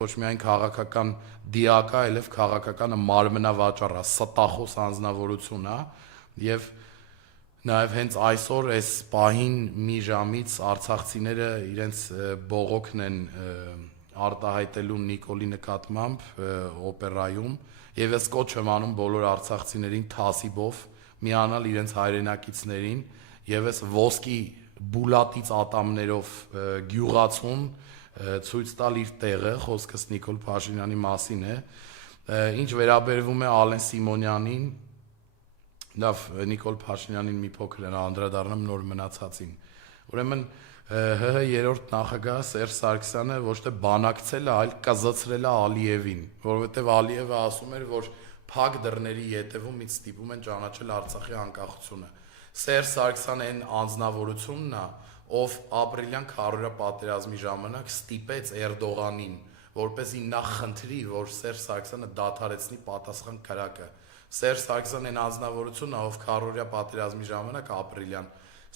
Ոչ միայն քաղաքական դիակա, այլև քաղաքականը մարմնավաճառ է, ստախոս անձնավորություն է, եւ նաեւ հենց այսօր այս պահին մի ժամից արցախցիները իրենց բողոքն են արտահայտելու Նիկոլի նկատմամբ օպերայում, եւ ես կոչ եմ անում բոլոր արցախցիներին թասիբով միանալ իրենց հայրենակիցներին եւ այս ոսկի բուլատից ատամներով գյուղացուն ցույց տալ իր տեղը, խոսքս Նիկոլ Փաշինյանի մասին է, ինչ վերաբերվում է Ալեն Սիմոնյանին, լավ, Նիկոլ Փաշինյանին մի փոքր անդրադառնամ նոր մնացածին, ուրեմն ՀՀ երրորդ նախագահ Սերժ Սարգսյանը ոչ թե բանակցել է, այլ կզացրել է Ալիևին, որովհետև Ալիևը ասում էր, որ փակ դռների ետևում ինձ ստիպում են ճանաչել Արցախի անկախությունը։ Սերժ Սարգսյանը այն անձնավորությունն է, ով ապրիլյան քարորյա պատերազմի ժամանակ ստիպեց Էրդողանին, որպեսզի նա խնդրի, որ Սերժ Սարգսյանը դադարեցնի պատասխան կրակը։ Սերժ Սարգսյանը այն անձնավորությունն է, ով քարորյա պատերազմի ժամանակ ապրիլյան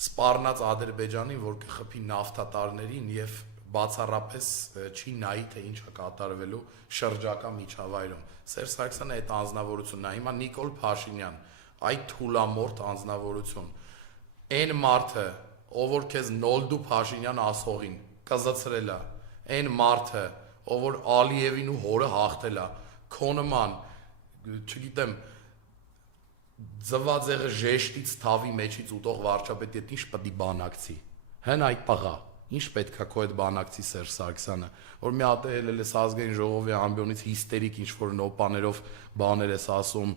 սպառնաց Ադրբեջանին, որ կխփի նավթատարներին եւ բացառապես չի նայի, թե ինչ է կատարվելու շրջակա միջավայրում։ Սերժ Սարգսյանը այդ անձնավորությունն է։ Հիմա Նիկոլ Փաշինյան, այդ թուլամորթ անձնավորություն, այն մարդը, ով որ քեզ Նոլդու Փաշինյան ասողին կզացրել է, այն մարդը, ով որ Ալիևին ու հորը հաղթել է, քո նման, չգիտեմ, ձվածեղը ժեշտից թավի մեջից ուտող վարչապետի հետ ինչ պետք է բանակցի։ Հեն այդ տղա, ինչ պետք է քո հետ բանակցի Սերժ Սարգսյանը, որ մի հատ էլ էս ազգային ժողովի ամբիոնից հիստերիկ ինչ որ նոպաներով բաներ ես ասում,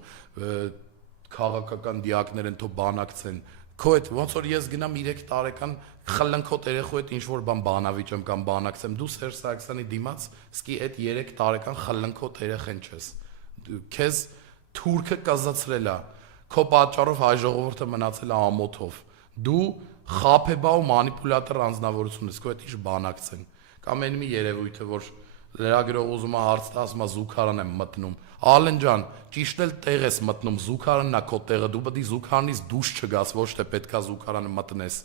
քաղաքական դիակներ են թող բանակցեն։ Քո հետ ոնց որ ես գնամ 3 տարեկան խլնքոտ երեխու հետ ինչ որ բան բանավիճեմ կամ բանակցեմ, դու Սերժ Սարգսյանի դիմաց սկի այդ 3 տարեկան խլնքոտ երեխեն չես։ Քեզ թուրքը կազացրել է, քո պատճառով հայ ժողովուրդը մնացել է ամոթով։ Դու խաբեբա ու մանիպուլատոր անձնավորություն ես, քո հետ ինչ բանակցեն։ Կամ այն մի երևույթը, որ լրագրող ուզում է հարց տա, ասում է զուգարան եմ մտնում։ Ալեն ջան, ճիշտ էլ տեղ ես մտնում, զուգարանն է քո տեղը, դու պետք է զուգարանից դուրս չգաս, ոչ թե պետքա զուգարանը մտնես։